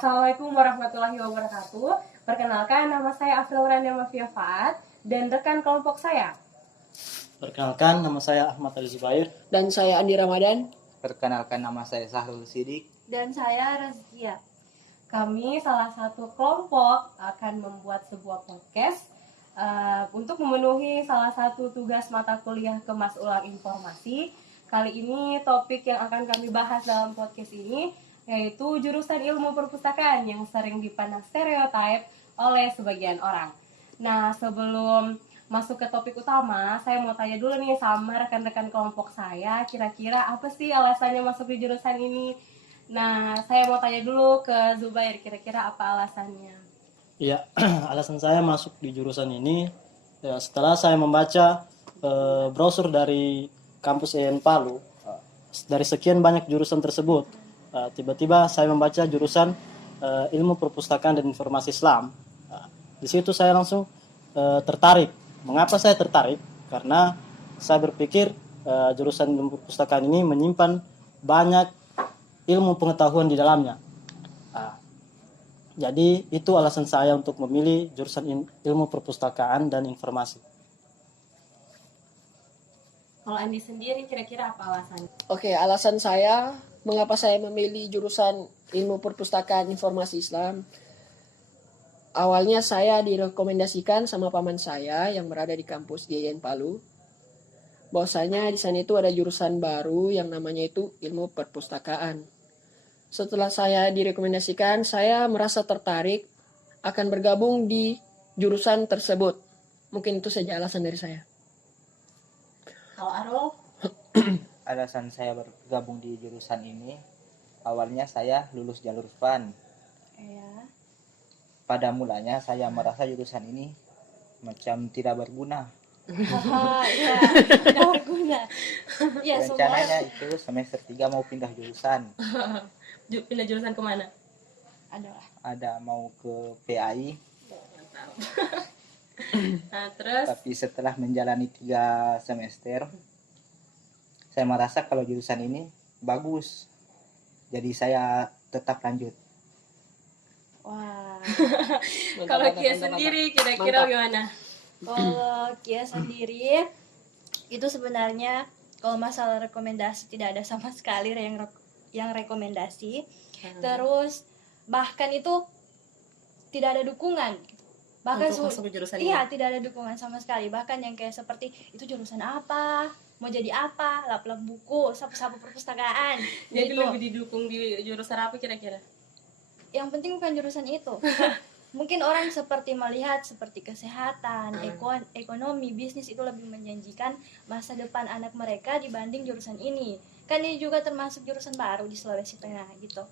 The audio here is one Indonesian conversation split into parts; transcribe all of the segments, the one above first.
Assalamualaikum warahmatullahi wabarakatuh. Perkenalkan, nama saya Afril Randa Mafia Faat dan rekan kelompok saya. Perkenalkan, nama saya Ahmad Ali Zubair. Dan saya Andi Ramadan. Perkenalkan, nama saya Sahrul Sidik. Dan saya Razkia. Kami salah satu kelompok akan membuat sebuah podcast untuk memenuhi salah satu tugas mata kuliah Kemasulan Informasi. Kali ini topik yang akan kami bahas dalam podcast ini yaitu jurusan ilmu perpustakaan yang sering dipandang stereotip oleh sebagian orang. Nah, sebelum masuk ke topik utama, saya mau tanya dulu nih sama rekan-rekan kelompok saya, kira-kira apa sih alasannya masuk di jurusan ini? Nah, saya mau tanya dulu ke Zubair, kira-kira apa alasannya? Ya, alasan saya masuk di jurusan ini ya, setelah saya membaca brosur dari kampus EN Palu. Dari sekian banyak jurusan tersebut, tiba-tiba saya membaca jurusan ilmu perpustakaan dan informasi Islam. Di situ saya langsung tertarik. Mengapa saya tertarik? Karena saya berpikir jurusan ilmu perpustakaan ini menyimpan banyak ilmu pengetahuan di dalamnya. Jadi itu alasan saya untuk memilih jurusan ilmu perpustakaan dan informasi. Kalau Andi sendiri kira-kira apa alasannya? Oke, alasan saya mengapa saya memilih jurusan ilmu perpustakaan informasi Islam. Awalnya saya direkomendasikan sama paman saya yang berada di kampus di IAIN Palu. Bahwasanya di sana itu ada jurusan baru yang namanya itu ilmu perpustakaan. Setelah saya direkomendasikan, saya merasa tertarik akan bergabung di jurusan tersebut. Mungkin itu saja alasan dari saya. Kalau Arul? Alasan saya bergabung di jurusan ini, awalnya saya lulus jalur FAN. Ya. Pada mulanya saya merasa jurusan ini macam tidak berguna. Ya, tidak berguna. Ya, Rencananya itu semester 3 mau pindah jurusan. Pindah jurusan kemana? Ada mau ke PAI. Mantap. Nah, terus? Tapi setelah menjalani 3 semester, saya merasa kalau jurusan ini bagus. Jadi saya tetap lanjut. Wah. Kalau Kia sendiri kira-kira gimana? Kalau Kia sendiri itu sebenarnya kalau masalah rekomendasi tidak ada sama sekali yang rekomendasi. Terus bahkan itu tidak ada dukungan. Bahkan untuk masuk ke jurusan ini? Iya, tidak ada dukungan sama sekali. Bahkan yang kayak seperti itu jurusan apa? Mau jadi apa? Lap-lap buku, sapu-sapu perpustakaan. Jadi gitu. lebih didukung di jurusan apa kira-kira? Yang penting bukan jurusan itu. Mungkin orang seperti melihat seperti kesehatan, ekonomi, bisnis itu lebih menjanjikan masa depan anak mereka dibanding jurusan ini. Kan ini juga termasuk jurusan baru di Sulawesi Tengah gitu.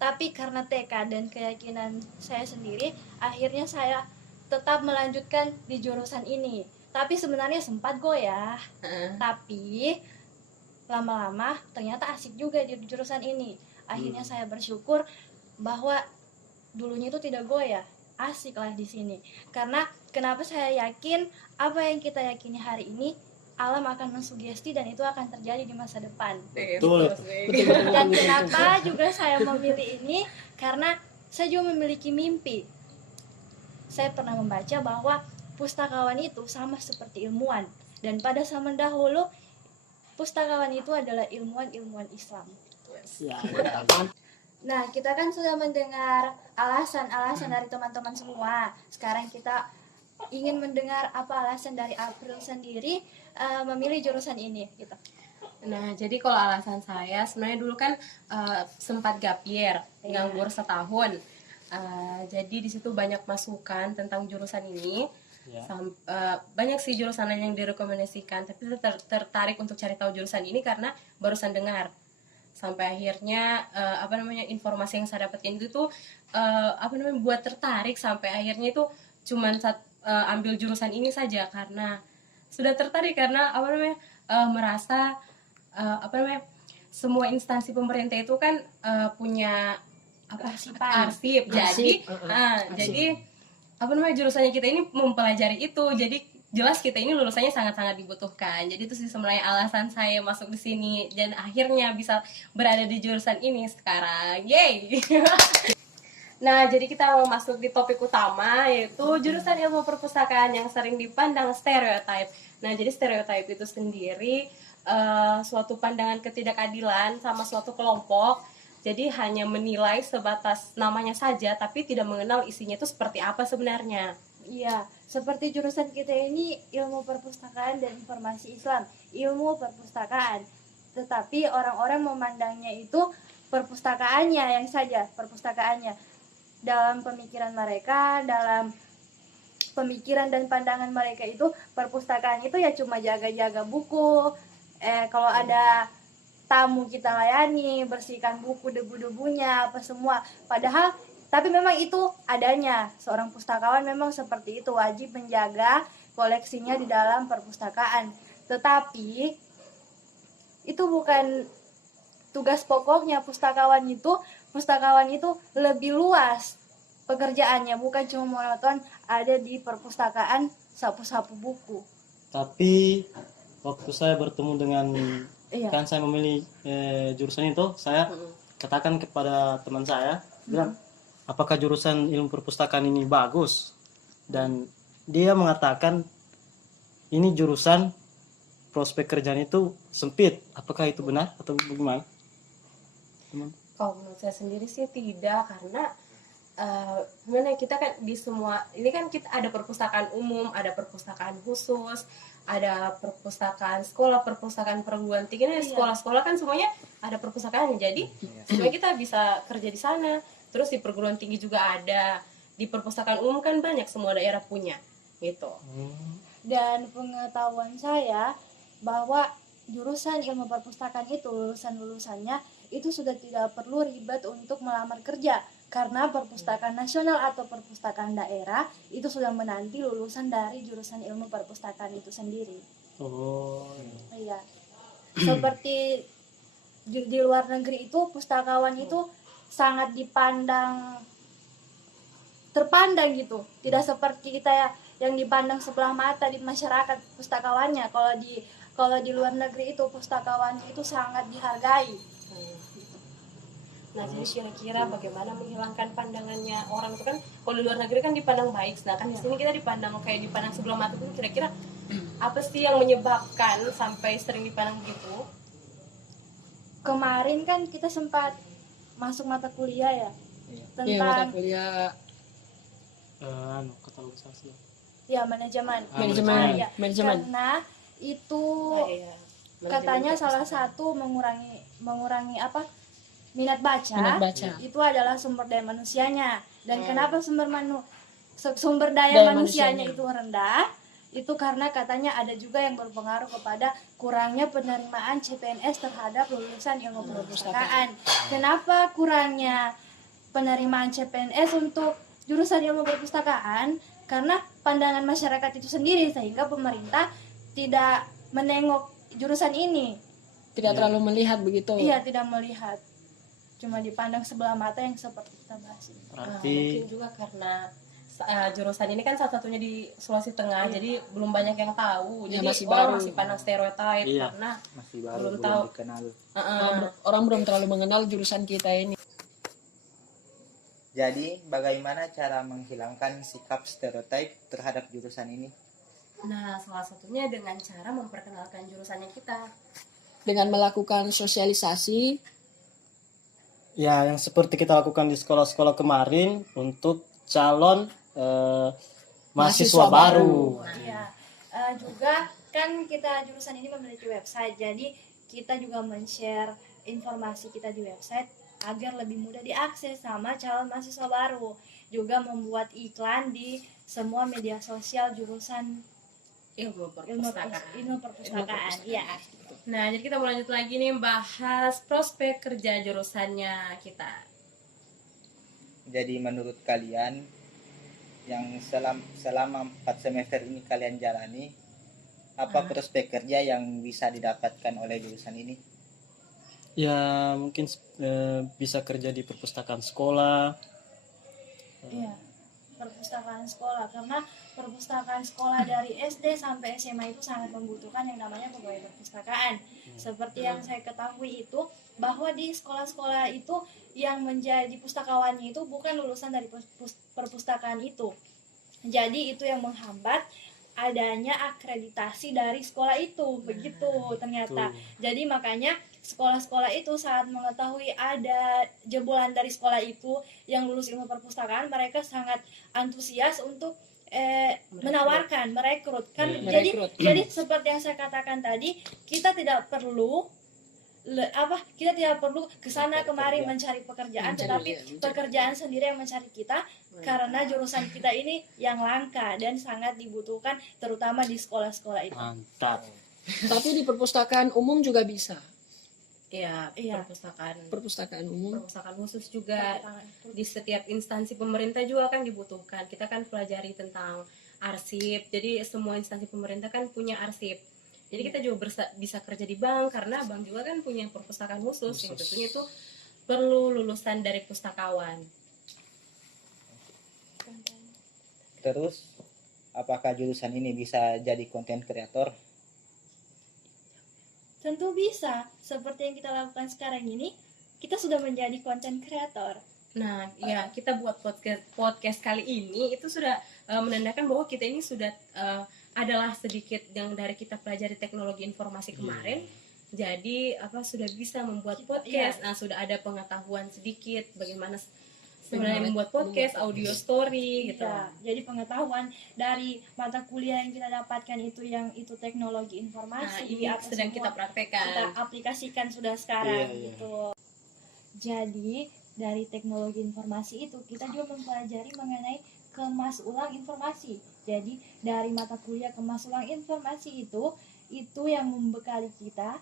Tapi karena tekad dan keyakinan saya sendiri, akhirnya saya tetap melanjutkan di jurusan ini. Tapi sebenarnya sempat goyah. Tapi lama-lama ternyata asik juga di jurusan ini. Akhirnya saya bersyukur bahwa dulunya itu tidak goyah, asik lah di sini. Karena kenapa saya yakin apa yang kita yakini hari ini alam akan mensugesti dan itu akan terjadi di masa depan. Betul. Dan kenapa juga saya memilih ini karena saya juga memiliki mimpi. Saya pernah membaca bahwa pustakawan itu sama seperti ilmuwan dan pada zaman dahulu pustakawan itu adalah ilmuwan Islam. Ya. Nah, kita kan sudah mendengar alasan-alasan dari teman-teman semua. Sekarang kita ingin mendengar apa alasan dari April sendiri memilih jurusan ini gitu. Nah, jadi kalau alasan saya sebenarnya dulu kan sempat gap year, nganggur setahun. Jadi di situ banyak masukan tentang jurusan ini. Ya. Banyak sih jurusan lain yang direkomendasikan, tapi saya tertarik untuk cari tahu jurusan ini karena barusan dengar. Sampai akhirnya informasi yang saya dapatkan itu tuh buat tertarik sampai akhirnya itu cuman ambil jurusan ini saja karena sudah tertarik karena merasa semua instansi pemerintah itu kan punya arsip. Jadi jurusannya kita ini mempelajari itu. Jadi jelas kita ini lulusannya sangat-sangat dibutuhkan. Jadi itu sih sebenarnya alasan saya masuk di sini dan akhirnya bisa berada di jurusan ini sekarang. Yeay. Nah, jadi kita mau masuk di topik utama, yaitu jurusan ilmu perpustakaan yang sering dipandang stereotip. Nah, jadi stereotip itu sendiri suatu pandangan ketidakadilan sama suatu kelompok. Jadi hanya menilai sebatas namanya saja, tapi tidak mengenal isinya itu seperti apa sebenarnya. Iya, seperti jurusan kita ini ilmu perpustakaan dan informasi Islam, ilmu perpustakaan. Tetapi orang-orang memandangnya itu perpustakaannya yang saja, perpustakaannya. Dalam pemikiran mereka, dalam pemikiran dan pandangan mereka itu perpustakaan itu ya cuma jaga-jaga buku. Kalau ada tamu kita layani, bersihkan buku debu-debunya apa semua. Padahal tapi memang itu adanya. Seorang pustakawan memang seperti itu, wajib menjaga koleksinya di dalam perpustakaan. Tetapi itu bukan tugas pokoknya pustakawan itu lebih luas pekerjaannya, bukan cuma monoton ada di perpustakaan sapu-sapu buku. Tapi waktu saya bertemu dengan Iya. kan saya memilih jurusan itu, saya katakan kepada teman saya, bilang, apakah jurusan ilmu perpustakaan ini bagus? Dan dia mengatakan ini jurusan prospek kerjaan itu sempit. Apakah itu benar atau bagaimana? Teman? Kalau menurut saya sendiri sih tidak, karena gimana ya, kita kan di semua ini kan kita ada perpustakaan umum, ada perpustakaan khusus, ada perpustakaan sekolah, perpustakaan perguruan tinggi. Nah, sekolah-sekolah kan semuanya ada perpustakaan, jadi sebenarnya kita bisa kerja di sana. Terus di perguruan tinggi juga ada, di perpustakaan umum kan banyak, semua daerah punya gitu. Dan pengetahuan saya bahwa jurusan ilmu perpustakaan itu lulusannya itu sudah tidak perlu ribet untuk melamar kerja, karena perpustakaan nasional atau perpustakaan daerah itu sudah menanti lulusan dari jurusan ilmu perpustakaan itu sendiri. Oh. Iya. Seperti di luar negeri itu pustakawan itu sangat terpandang gitu. Tidak seperti kita yang dipandang sebelah mata di masyarakat pustakawannya. Kalau di luar negeri itu pustakawannya itu sangat dihargai. Nah, jadi kira-kira bagaimana menghilangkan pandangannya orang itu kan, kalau di luar negeri kan dipandang baik, sedangkan di sini kita dipandang kayak dipandang sebelah mata itu. Kira-kira apa sih yang menyebabkan sampai sering dipandang begitu? Kemarin kan kita sempat masuk mata kuliah ya Mata tentang kuliah Katalogisasi. ya manajemen. manajemen. Ya, Manajemen. karena itu katanya salah satu mengurangi apa minat baca itu adalah sumber daya manusianya. Dan kenapa sumber daya manusianya itu rendah? Itu karena katanya ada juga yang berpengaruh kepada kurangnya penerimaan CPNS terhadap lulusan ilmu perpustakaan. Kenapa kurangnya penerimaan CPNS untuk jurusan ilmu perpustakaan? Karena pandangan masyarakat itu sendiri, sehingga pemerintah tidak menengok jurusan ini. Tidak terlalu melihat begitu. Iya, tidak melihat. Cuma dipandang sebelah mata yang seperti kita bahas ini. Berarti Mungkin juga karena jurusan ini kan salah satunya di Sulawesi Tengah, jadi belum banyak yang tahu. Ya, Jadi masih orang baru. masih pandang stereotip Iya. karena Masih baru, belum belum tahu. dikenal. Orang belum terlalu mengenal jurusan kita ini. Jadi, bagaimana cara menghilangkan sikap stereotip terhadap jurusan ini? Nah, salah satunya dengan cara memperkenalkan jurusannya kita. Dengan melakukan sosialisasi, ya yang seperti kita lakukan di sekolah-sekolah kemarin untuk calon mahasiswa baru. Iya. Juga kan kita jurusan ini memiliki website, jadi kita juga men-share informasi kita di website agar lebih mudah diakses sama calon mahasiswa baru. Juga membuat iklan di semua media sosial jurusan Ilmu ilmu perpustakaan. Iya. Nah, jadi kita mau lanjut lagi nih bahas prospek kerja jurusannya kita. Jadi menurut kalian yang selama 4 semester ini kalian jalani, apa prospek kerja yang bisa didapatkan oleh jurusan ini? Ya mungkin bisa kerja di perpustakaan sekolah. Iya. Perpustakaan sekolah, karena perpustakaan sekolah dari SD sampai SMA itu sangat membutuhkan yang namanya pegawai perpustakaan. Seperti yang saya ketahui itu bahwa di sekolah-sekolah itu yang menjadi pustakawannya itu bukan lulusan dari perpustakaan itu. Jadi itu yang menghambat adanya akreditasi dari sekolah itu, begitu ternyata. Jadi makanya sekolah-sekolah itu saat mengetahui ada jebolan dari sekolah itu yang lulus ilmu perpustakaan, mereka sangat antusias untuk menawarkan, merekrut kan. Jadi seperti yang saya katakan tadi, kita tidak perlu kita tidak perlu kesana kemari mencari pekerjaan, tetapi pekerjaan sendiri yang mencari kita, karena jurusan kita ini yang langka dan sangat dibutuhkan terutama di sekolah-sekolah itu. Mantap. Tapi di perpustakaan umum juga bisa. Iya, Iya. Perpustakaan umum. perpustakaan khusus juga di setiap instansi pemerintah juga kan dibutuhkan. Kita kan pelajari tentang arsip, jadi semua instansi pemerintah kan punya arsip. Jadi kita juga bisa kerja di bank, karena bank juga kan punya perpustakaan khusus yang tentunya itu perlu lulusan dari pustakawan. Terus apakah jurusan ini bisa jadi konten kreator? Tentu bisa, seperti yang kita lakukan sekarang ini, kita sudah menjadi content creator. Nah, ya kita buat podcast kali ini itu sudah menandakan bahwa kita ini sudah adalah sedikit yang dari kita pelajari teknologi informasi kemarin. Jadi sudah bisa membuat podcast. Nah, sudah ada pengetahuan sedikit bagaimana sebenarnya membuat podcast, audio story gitu. Ya, jadi pengetahuan dari mata kuliah yang kita dapatkan itu teknologi informasi. Nah, ini sedang kita praktekkan. Kita aplikasikan sudah sekarang Iya. gitu. Jadi dari teknologi informasi itu kita juga mempelajari mengenai kemas ulang informasi. Jadi dari mata kuliah kemas ulang informasi itu yang membekali kita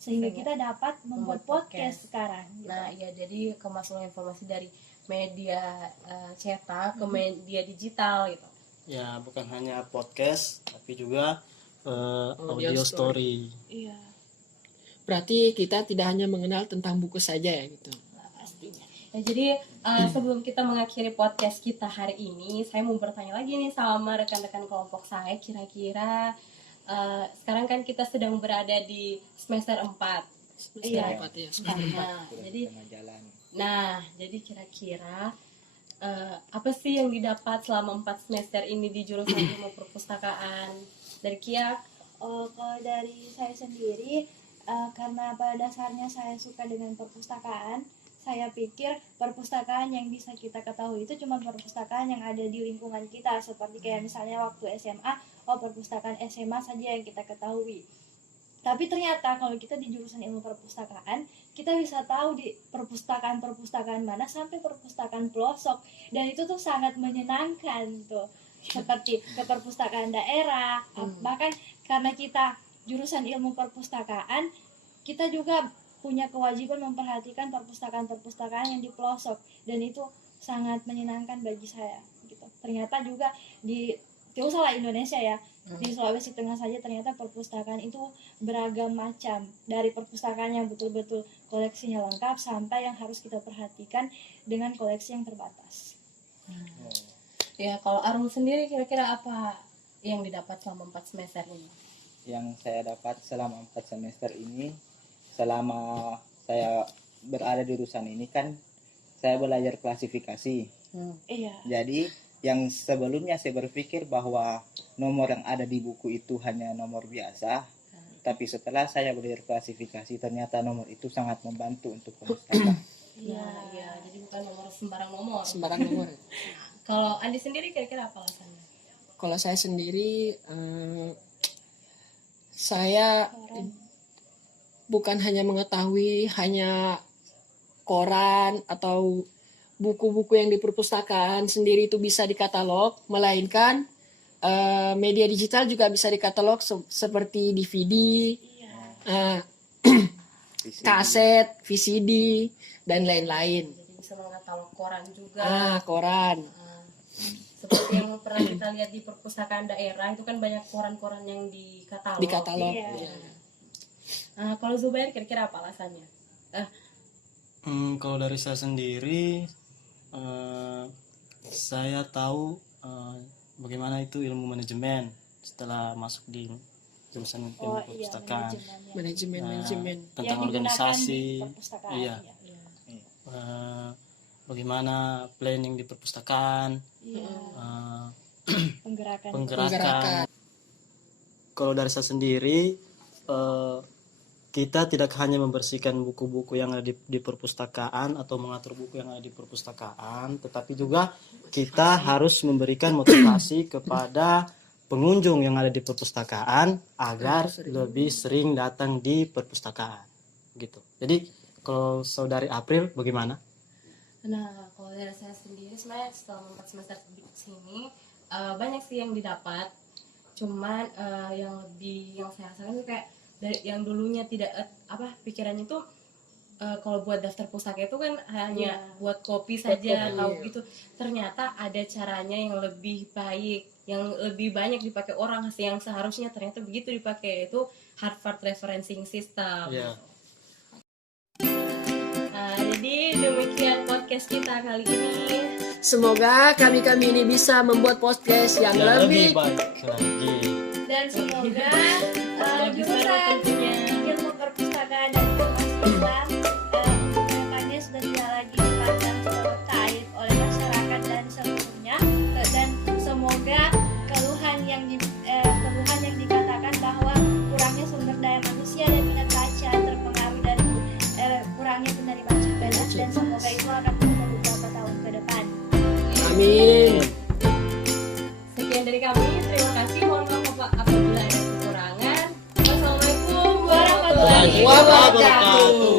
sehingga kita dapat membuat podcast sekarang. Gitu. Nah, ya jadi kemasukan informasi dari media cetak ke media digital gitu. Ya, bukan hanya podcast tapi juga Audio audio story. Iya, Berarti kita tidak hanya mengenal tentang buku saja ya gitu. pastinya. Nah, jadi sebelum kita mengakhiri podcast kita hari ini, saya mau bertanya lagi nih sama rekan-rekan kelompok saya, kira-kira sekarang kan kita sedang berada di semester 4. Iya. Empat ya. Nah, Sudah jadi tengah jalan. jadi kira-kira apa sih yang didapat selama 4 semester ini di jurusan ilmu perpustakaan dari Kia? Kalau dari saya sendiri, karena pada dasarnya saya suka dengan perpustakaan, saya pikir perpustakaan yang bisa kita ketahui itu cuma perpustakaan yang ada di lingkungan kita, seperti kayak misalnya waktu SMA, perpustakaan SMA saja yang kita ketahui. Tapi ternyata kalau kita di jurusan ilmu perpustakaan, kita bisa tahu di perpustakaan-perpustakaan mana sampai perpustakaan pelosok, dan itu tuh sangat menyenangkan tuh. Seperti ke perpustakaan daerah, bahkan karena kita jurusan ilmu perpustakaan, kita juga punya kewajiban memperhatikan perpustakaan-perpustakaan yang di pelosok, dan itu sangat menyenangkan bagi saya gitu. Ternyata juga tidak usahlah Indonesia ya, di Sulawesi Tengah saja ternyata perpustakaan itu beragam macam, dari perpustakaan yang betul-betul koleksinya lengkap sampai yang harus kita perhatikan dengan koleksi yang terbatas. Ya, kalau Arul sendiri kira-kira apa yang didapat selama 4 semester ini? Yang saya dapat selama 4 semester ini, selama saya berada di jurusan ini kan saya belajar klasifikasi. Iya. Jadi yang sebelumnya saya berpikir bahwa nomor yang ada di buku itu hanya nomor biasa, tapi setelah saya belajar klasifikasi ternyata nomor itu sangat membantu untuk pustaka. Iya, jadi bukan nomor sembarang nomor. Sembarang nomor. Kalau Andi sendiri kira-kira apa alasannya? Kalau saya sendiri, saya bukan hanya mengetahui hanya koran atau buku-buku yang di perpustakaan sendiri itu bisa dikatalog, melainkan media digital juga bisa dikatalog seperti DVD, kaset, VCD, dan lain-lain. Jadi bisa mengatalog koran juga. Koran. Seperti yang pernah kita lihat di perpustakaan daerah itu kan banyak koran-koran yang dikatalog. Dikatalog. Iya. Kalau Zubair kira-kira apa alasannya? Kalau dari saya sendiri, saya tahu bagaimana itu ilmu manajemen setelah masuk di jurusan ilmu Oh iya, perpustakaan. manajemen ya. Manajemen. Tentang Yang digunakan organisasi, di perpustakaan, iya. iya. eh, bagaimana planning di perpustakaan, Iya. eh, Penggerakan. penggerakan. Kalau dari saya sendiri, kita tidak hanya membersihkan buku-buku yang ada di perpustakaan atau mengatur buku yang ada di perpustakaan, tetapi juga kita harus memberikan motivasi kepada pengunjung yang ada di perpustakaan agar lebih sering datang di perpustakaan, gitu. Jadi kalau saudari April bagaimana? Nah, kalau dari saya sendiri sebenarnya setelah 4 semester di sini banyak sih yang didapat. Cuman yang saya rasakan itu kayak dari yang dulunya tidak pikirannya itu kalau buat daftar pustaka itu kan hanya buat kopi saja atau gitu. Ternyata ada caranya yang lebih baik, yang lebih banyak dipakai orang yang seharusnya ternyata begitu dipakai, itu Harvard Referencing System. Ya. Jadi demikian podcast kita kali ini. Semoga kami-kami ini bisa membuat podcast yang lebih baik lagi. Dan semoga Lebih seru jurusan tentunya. ilmu perpustakaan dan informasi Islam kedepannya sudah tidak lagi dipandang sebagai taib oleh masyarakat dan seluruhnya, dan semoga keluhan yang dikatakan bahwa kurangnya sumber daya manusia dan minat baca terpengaruh dari kurangnya penerimaan bebas, dan semoga itu akan berubah beberapa tahun ke depan. Amin. Sekian dari kami, terima kasih. Mohon maaf apabila ada kekurangan. Wassalamualaikum warahmatullahi Wabarakatuh.